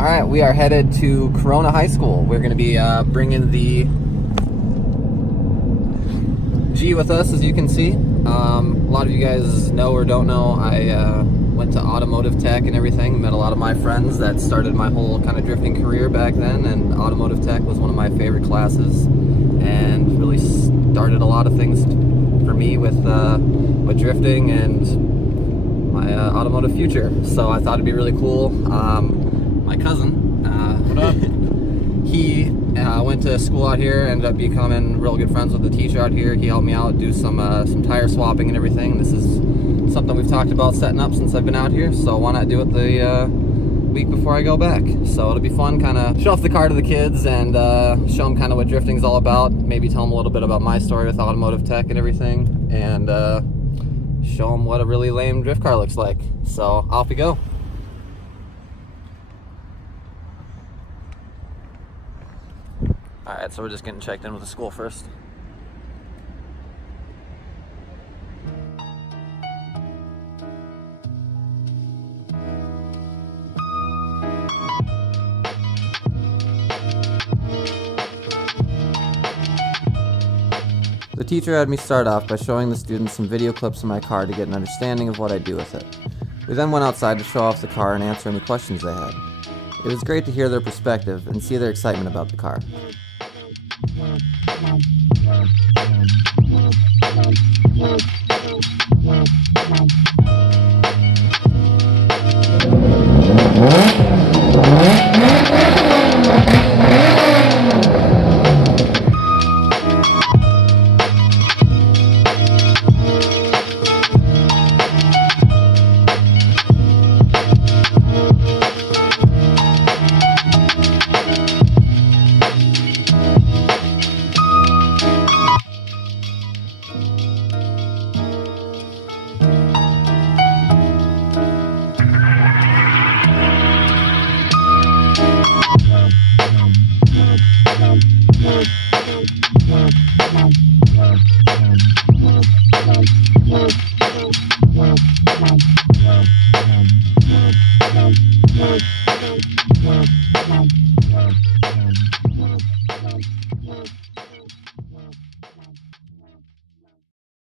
All right, we are headed to Corona High School. We're going to be bringing the G with us, as you can see. A lot of you guys know or don't know, I went to automotive tech and everything, met a lot of my friends. That started my whole kind of drifting career back then, and automotive tech was one of my favorite classes and really started a lot of things for me with drifting and my automotive future. So I thought it'd be really cool. My cousin, what up? He went to school out here, ended up becoming real good friends with the teacher out here. He helped me out do some tire swapping and everything. This is something we've talked about setting up since I've been out here, so why not do it the week before I go back? So it'll be fun, kind of show off the car to the kids and show them kind of what drifting's all about, maybe tell them a little bit about my story with automotive tech and everything, and show them what a really lame drift car looks like. So off we go. Alright, so we're just getting checked in with the school first. The teacher had me start off by showing the students some video clips of my car to get an understanding of what I do with it. We then went outside to show off the car and answer any questions they had. It was great to hear their perspective and see their excitement about the car.